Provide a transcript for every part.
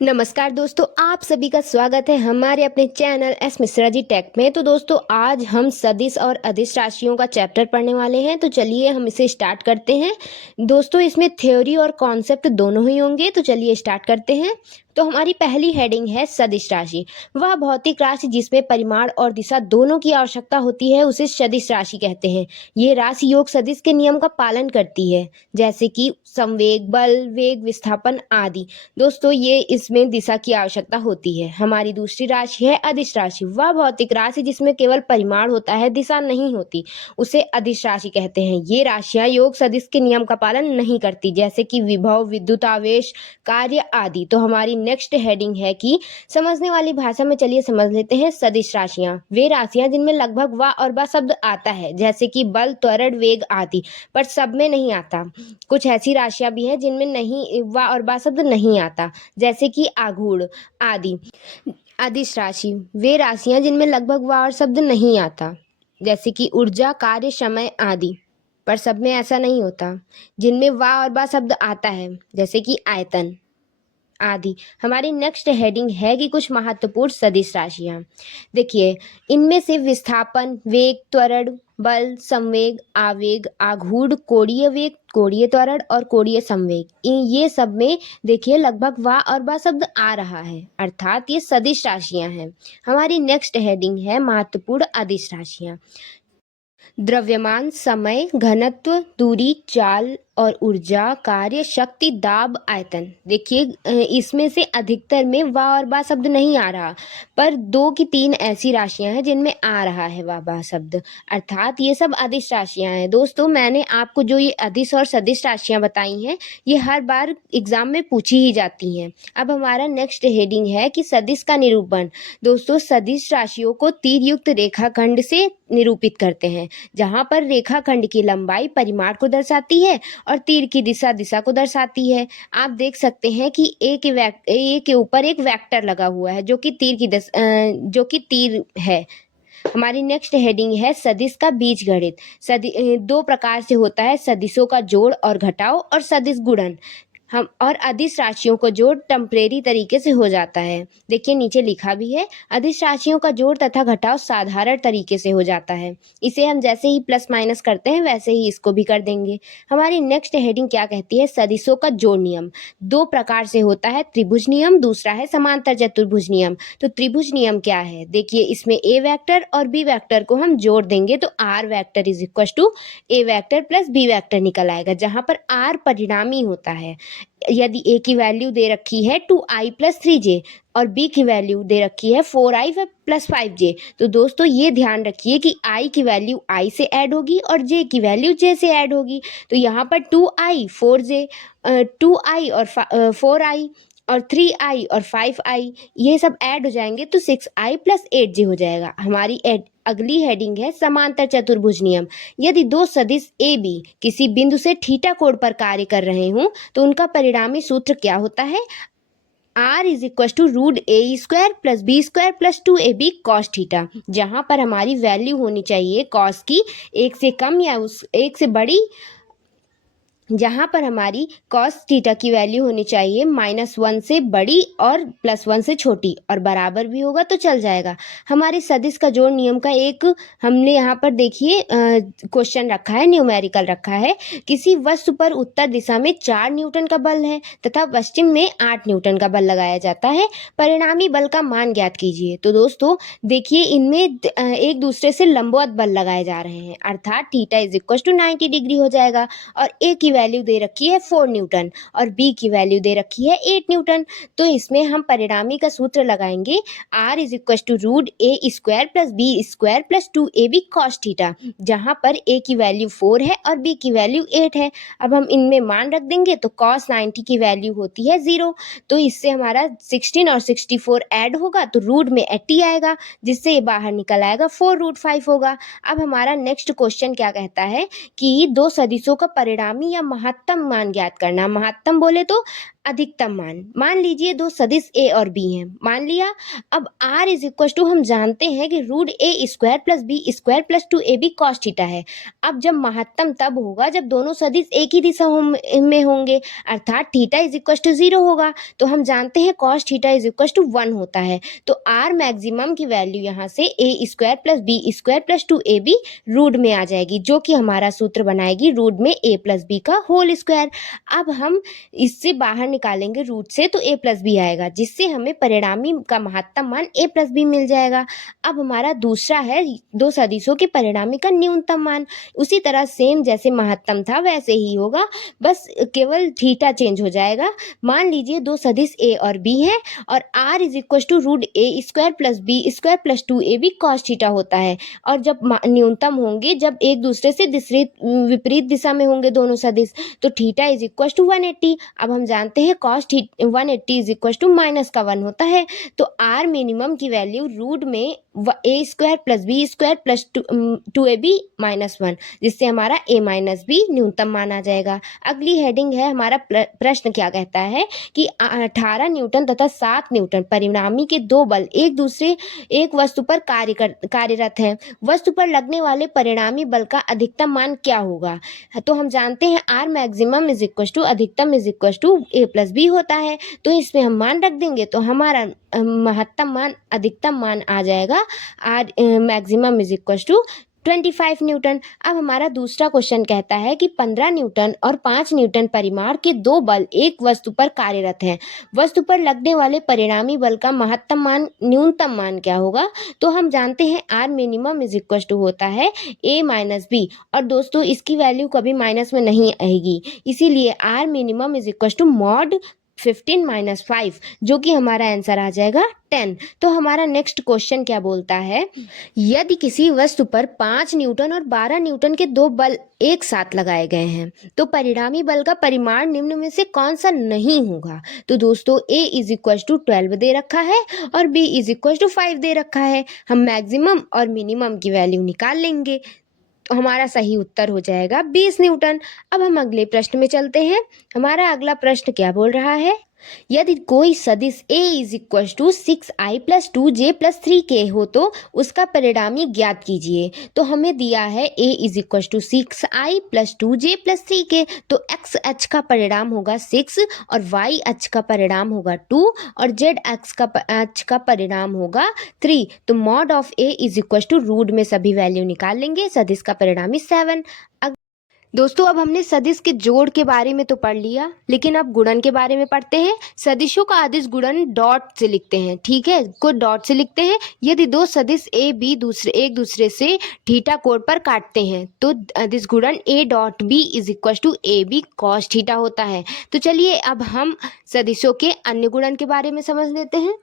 नमस्कार दोस्तों, आप सभी का स्वागत है हमारे अपने channel S Mishra ji take में। तो दोस्तों, आज हम सदिश और अदिश राशियों का चैप्टर पढ़ने वाले हैं। तो चलिए हम इसे स्टार्ट करते हैं। दोस्तों, इसमें थ्योरी और कॉन्सेप्ट दोनों ही होंगे। तो चलिए स्टार्ट करते हैं। तो हमारी पहली हेडिंग है सदिश राशि। वह भौतिक राशि जिसमें परिमाण और दिशा दोनों की आवश्यकता होती है उसे सदिश राशि कहते हैं। ये राशि योग सदिश के नियम का पालन करती है, जैसे कि संवेग, बल, वेग, विस्थापन आदि। दोस्तों, ये इसमें दिशा की आवश्यकता होती है। हमारी दूसरी राशि है अदिश राशि। वह भौतिक राशि जिसमें केवल परिमाण होता है, दिशा नहीं होती, उसे अदिश राशि कहते हैं। ये राशियां योग सदिश के नियम का पालन नहीं करती, जैसे कि विभव, विद्युत आवेश, कार्य आदि। तो हमारी नेक्स्ट हेडिंग है कि समझने वाली भाषा में चलिए समझ लेते हैं सदिश राशियां। वे राशियां जिनमें लगभग व और ब शब्द आता है, जैसे कि बल, त्वरण, वेग आदि, पर सब में नहीं आता। कुछ ऐसी राशियां भी हैं जिनमें नहीं व और बा शब्द नहीं आता, जैसे कि आघूर्ण आदि। अदिश राशि वे राशियां जिनमें लगभग व और शब्द नहीं आता, जैसे कि ऊर्जा, कार्य, समय आदि, पर सब में ऐसा नहीं होता। जिनमें व और बा शब्द आता है, जैसे कि आयतन आदि। हमारी नेक्स्ट हेडिंग है कि कुछ महत्वपूर्ण सदिश राशियां। देखिए, इनमें से विस्थापन, वेग, त्वरण, बल, संवेग, आवेग, आघूर्ण, कोणीय वेग, कोणीय त्वरण और कोणीय संवेग, ये सब में देखिए लगभग वा और बा शब्द आ रहा है, अर्थात ये सदिश राशियां हैं। हमारी नेक्स्ट हेडिंग है महत्वपूर्ण अदिश राशियां। द्रव्यमान, समय, घनत्व, दूरी, चाल और ऊर्जा, कार्य, शक्ति, दाब, आयतन। देखिए, इसमें से अधिकतर में वा और बा शब्द नहीं आ रहा, पर 2 की 3 ऐसी राशियां हैं जिनमें आ रहा है वा बा शब्द, अर्थात ये सब अदिश राशियां हैं। दोस्तों, मैंने आपको जो ये अदिश और सदिश राशियां बताई हैं, ये हर बार एग्जाम में पूछी ही जाती हैं। अब हमारा नेक्स्ट हेडिंग है कि सदिश का निरूपण। दोस्तों, सदिश राशियों को तीर युक्त रेखाखंड से निरूपित करते हैं, जहां पर रेखाखंड की लंबाई परिमाण को दर्शाती है और तीर की दिशा दिशा को दर्शाती है। आप देख सकते हैं कि ए के ऊपर एक वेक्टर लगा हुआ है, जो कि तीर है। हमारी नेक्स्ट हेडिंग है सदिश का बीजगणित। 2 प्रकार से होता है, सदिशों का जोड़ और घटाव और सदिश गुणन। हम और अदिश राशियों को जोड़ टेम्परेरी तरीके से हो जाता है। देखिए, नीचे लिखा भी है, अदिश राशियों का जोड़ तथा घटाव साधारण तरीके से हो जाता है। इसे हम जैसे ही प्लस माइनस करते हैं वैसे ही इसको भी कर देंगे। हमारी नेक्स्ट हेडिंग क्या कहती है, सदिशों का जोड़ नियम। 2 प्रकार से होता है, त्रिभुज नियम, दूसरा है समांतर चतुर्भुज नियम। तो त्रिभुज नियम क्या है, देखिए, इसमें ए वेक्टर और बी वेक्टर को हम जोड़ देंगे तो R vector is equal to A vector plus B vector निकल आएगा, जहां पर आर परिणामी होता है। यदि ए की वैल्यू दे रखी है 2i प्लस 3j और बी की वैल्यू दे रखी है 4i प्लस 5j, तो दोस्तों ये ध्यान रखिए कि i की वैल्यू i से ऐड होगी और j की वैल्यू j से ऐड होगी। तो यहाँ पर 2i 4j, 2i और 4i और 3i और 5i, ये सब ऐड हो जाएंगे तो 6i प्लस 8j हो जाएगा। हमारी अगली हेडिंग है समांतर चतुर्भुज नियम। यदि 2 सदिश ए बी किसी बिंदु से थीटा कोण पर कार्य कर रहे हों तो उनका परिणामी सूत्र क्या होता है, R is equal to root A square plus B square plus 2ab cos theta, जहां पर हमारी वैल्यू होनी चाहिए कॉस की 1 से कम या उस 1 से बड़ी, जहां पर हमारी कॉस थीटा की वैल्यू होनी चाहिए -1 से बड़ी और +1 से छोटी, और बराबर भी होगा तो चल जाएगा। हमारे सदिश का जोड़ नियम का एक हमने यहाँ पर देखिए क्वेश्चन रखा है, न्यूमेरिकल रखा है। किसी वस्तु पर उत्तर दिशा में 4 न्यूटन का बल है तथा पश्चिम में 8 न्यूटन का बल लगाया जाता है, परिणामी बल का मान ज्ञात कीजिए। तो दोस्तों देखिए, इनमें एक दूसरे से लंबवत बल लगाए जा रहे हैं, अर्थात theta is equal to 90 degree हो जाएगा। और ए की वैल्यू दे रखी है 4 न्यूटन और बी की वैल्यू दे रखी है 8 न्यूटन। तो इसमें हम परिणामी का सूत्र लगाएंगे, R is equal to root A square plus B square plus 2ab cos theta, जहां पर ए की वैल्यू 4 है और बी की वैल्यू 8 है। अब हम इनमें मान रख देंगे तो cos 90 की वैल्यू होती है 0, तो इससे हमारा 16 और 64 ऐड होगा तो रूट में 80 आएगा, जिससे ये बाहर निकल आएगा 4√5 होगा। अब हमारा नेक्स्ट क्वेश्चन क्या कहता है कि 2 सदिशों का परिणामी या महत्तम मान ज्ञात करना। महत्तम बोले तो अधिकतम मान। मान लीजिए दो सदिश ए और बी हैं, मान लिया। अब r इज इक्व टू हम जानते हैं कि root A square plus B square plus 2ab cos theta है। अब जब महत्तम तब होगा जब दोनों सदिश एक ही दिशा में होंगे, अर्थात थीटा इज इक्व टू 0 होगा। तो हम जानते हैं cos theta is equal to 1 होता है। तो r मैक्सिमम की वैल्यू यहाँ से A square plus B square plus 2ab root में आ जाएगी, जो कि हमारा सूत्र बनाएगी रूट में a प्लस बी का होल स्क्वायर। अब हम इससे बाहर निकालेंगे रूट से तो a प्लस बी आएगा, जिससे हमें परिणामी का महत्तम मान a प्लस बी मिल जाएगा। अब हमारा दूसरा है दो सदिशों के परिणामी का न्यूनतम मान। उसी तरह सेम जैसे महत्तम था वैसे ही होगा, बस केवल थीटा चेंज हो जाएगा। मान लीजिए दो सदिश a और b है और r is equal to root A square plus B square plus 2ab cos theta होता है। और जब न्यूनतम होंगे, जब एक दूसरे से विपरीत दिशा में होंगे दोनों सदिश, तो थीटा इज इक्व टू 180। अब हम जानते हैं cos 180 is equal to minus का 1 होता है। तो आर मिनिमम की वैल्यू रूट में A square plus B square plus 2ab minus 1, जिससे हमारा a माइनस बी न्यूनतम माना जाएगा। अगली हेडिंग है हमारा प्रश्न क्या कहता है कि 18 न्यूटन तथा 7 न्यूटन परिणामी के दो बल एक वस्तु पर कार्यरत हैं। वस्तु पर लगने वाले परिणामी बल का अधिकतम मान क्या होगा? तो हम जानते हैं R maximum is equal to अधिकतम is equal to A plus B होता है। तो इसमें हम मान रख देंगे तो हमारा महत्तम मान अधिकतम मान आ जाएगा R maximum is equal to 25 newton. अब हमारा दूसरा क्वेश्चन कहता है कि 15 न्यूटन और 5 न्यूटन परिमाण के दो बल एक वस्तु पर कार्यरत हैं। वस्तु पर लगने वाले परिणामी बल का महत्तम मान न्यूनतम मान क्या होगा? तो हम जानते हैं R minimum is equal to होता है ए माइनस बी, और दोस्तों इसकी वैल्यू कभी माइनस में नहीं आएगी, इसीलिए R minimum is equal to mod 15 minus 5, जो कि हमारा आंसर आ जाएगा 10। तो हमारा नेक्स्ट क्वेश्चन क्या बोलता है, यदि किसी वस्तु पर 5 न्यूटन और 12 न्यूटन के दो बल एक साथ लगाए गए हैं तो परिणामी बल का परिमाण निम्न में से कौन सा नहीं होगा? तो दोस्तों a इज इक्व टू 12 दे रखा है और b इज इक्व टू 5 दे रखा है। हम मैक्सिमम और मिनिमम की वैल्यू निकाल लेंगे तो हमारा सही उत्तर हो जाएगा 20 न्यूटन। अब हम अगले प्रश्न में चलते हैं। हमारा अगला प्रश्न क्या बोल रहा है, यदि कोई सदिश a is equal to 6i plus 2j plus 3k हो तो उसका परिणामी ज्ञात कीजिए। तो हमें दिया है a is equal to 6i plus 2j plus 3k, तो x अक्ष का परिणाम होगा 6 और y अक्ष का परिणाम होगा 2 और z अक्ष का परिणाम होगा 3। तो mod of a is equal to root में सभी वैल्यू निकाल लेंगे, सदिश का परिणामी 7। दोस्तों अब हमने सदिश के जोड़ के बारे में तो पढ़ लिया, लेकिन अब गुणन के बारे में पढ़ते हैं। सदिशों का अदिश गुणन डॉट से लिखते हैं, ठीक है, को डॉट से लिखते हैं। यदि दो सदिश ए बी एक दूसरे से थीटा कोण पर काटते हैं तो अदिश गुणन A dot B is equal to A B cos theta होता है। तो चलिए अब हम सदिशों के अन्य गुणन के बारे में समझ लेते हैं।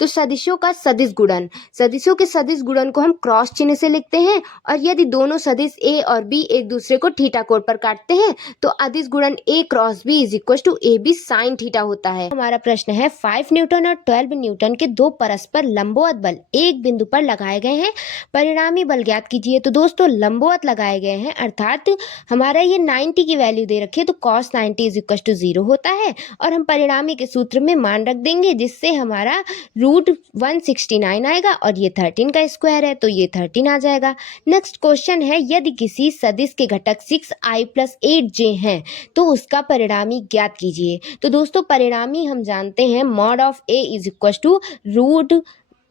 तो सदिशों का सदिश गुणन, सदिशों के सदिश गुणन को हम क्रॉस चिन्ह से लिखते हैं, और यदि दोनों सदिश ए और बी एक दूसरे को थीटा कोण पर काटते हैं तो अदिश गुणन A cross B is equal to A B sine theta होता है। हमारा प्रश्न है 5 न्यूटन और 12 न्यूटन के दो परस्पर लंबवत बल एक बिंदु पर लगाए गए हैं, परिणामी बल ज्ञात कीजिए। तो दोस्तों लंबवत लगाए गए हैं, अर्थात हमारा ये 90 की वैल्यू दे रखी है, तो cos 90 इज इक्व टू 0 होता है, और हम परिणामी के सूत्र में मान रख देंगे, जिससे हमारा रूट 169 आएगा और ये 13 का स्क्वायर है तो ये 13 आ जाएगा। नेक्स्ट क्वेश्चन है, यदि किसी सदिश के घटक 6i प्लस 8j हैं तो उसका परिणामी ज्ञात कीजिए। तो दोस्तों परिणामी हम जानते हैं mod of a is equal to root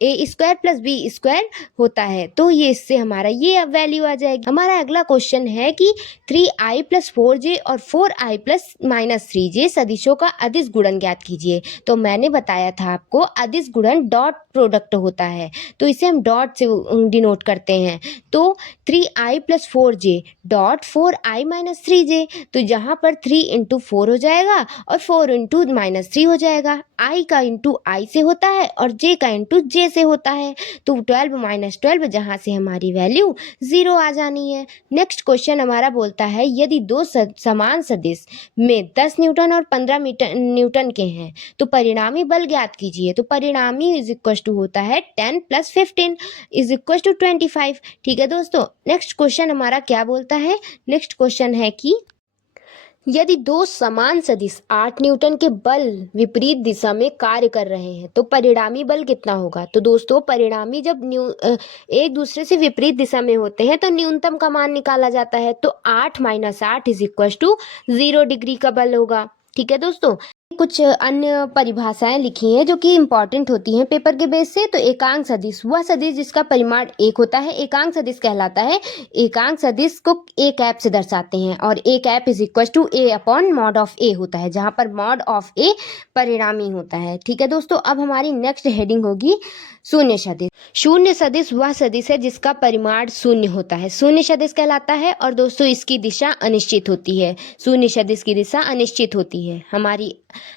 A square plus B square होता है, तो ये इससे हमारा ये वैल्यू आ जाएगी। हमारा अगला क्वेश्चन है कि 3i प्लस 4j और 4i प्लस माइनस 3j सदिशों का अदिश गुणन ज्ञात कीजिए। तो मैंने बताया था आपको अदिश गुणन डॉट प्रोडक्ट होता है, तो इसे हम डॉट से डिनोट करते हैं। तो 3i plus 4j dot 4i minus 3j, तो यहाँ पर 3 इंटू 4 हो जाएगा और 4 इंटू माइनस 3 हो जाएगा। i का इंटू आई से होता है और j का इंटू j से होता है, तो 12 माइनस 12 जहाँ से हमारी वैल्यू 0 आ जानी है। नेक्स्ट क्वेश्चन हमारा बोलता है, यदि दो समान सदिश में 10 न्यूटन और 15 न्यूटन के हैं तो परिणामी बल ज्ञात कीजिए। तो परिणामी इज इक्व टू होता है 10 प्लस 15 इज इक्व टू 25। ठीक है दोस्तों, नेक्स्ट क्वेश्चन हमारा क्या बोलता है, नेक्स्ट क्वेश्चन है कि यदि दो समान सदिश 8 न्यूटन के बल विपरीत दिशा में कार्य कर रहे हैं तो परिणामी बल कितना होगा। तो दोस्तों परिणामी जब एक दूसरे से विपरीत दिशा में होते हैं तो न्यूनतम का मान निकाला जाता है। तो 8 - 8 इज इक्वल टू 0 डिग्री का बल होगा। ठीक है दोस्तों, कुछ अन्य परिभाषाएं लिखी हैं जो कि इंपॉर्टेंट होती हैं पेपर के बेस से। तो एकांक सदिश वह सदिश जिसका परिमाण 1 होता है, एकांक सदिश कहलाता है। एकांक सदिश को ए कैप से दर्शाते हैं और A cap is equal to A upon mod of A होता है, जहां पर मॉड ऑफ ए परिणामी होता है। ठीक है दोस्तों, अब हमारी नेक्स्ट हेडिंग होगी शून्य सदिश। शून्य सदिश वह सदिश है जिसका परिमाण शून्य होता है, शून्य सदिश कहलाता है। और दोस्तों इसकी दिशा अनिश्चित होती है, शून्य सदिश की दिशा अनिश्चित होती है।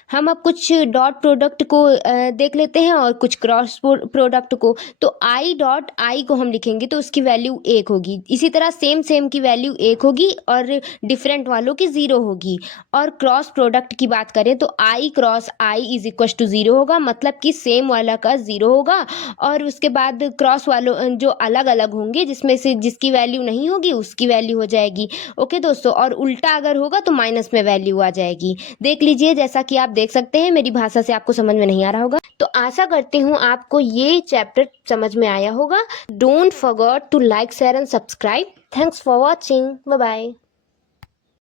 हम अब कुछ डॉट प्रोडक्ट को देख लेते हैं और कुछ क्रॉस प्रोडक्ट को। तो आई डॉट आई को हम लिखेंगे तो उसकी वैल्यू 1 होगी। इसी तरह सेम की वैल्यू 1 होगी और डिफरेंट वालों की 0 होगी। और क्रॉस प्रोडक्ट की बात करें तो I cross I is equal to 0 होगा, मतलब कि सेम वाला का 0 होगा। और उसके बाद क्रॉस वालों जो अलग अलग होंगे जिसमें से जिसकी वैल्यू नहीं होगी उसकी वैल्यू हो जाएगी। ओके दोस्तों, और उल्टा अगर होगा तो माइनस में वैल्यू आ जाएगी। देख लीजिए, जैसा कि आप देख सकते हैं मेरी भाषा से आपको समझ में नहीं आ रहा होगा। तो आशा करती हूँ आपको ये चैप्टर समझ में आया होगा। Don't forget to like share and subscribe. Thanks for watching. Bye bye.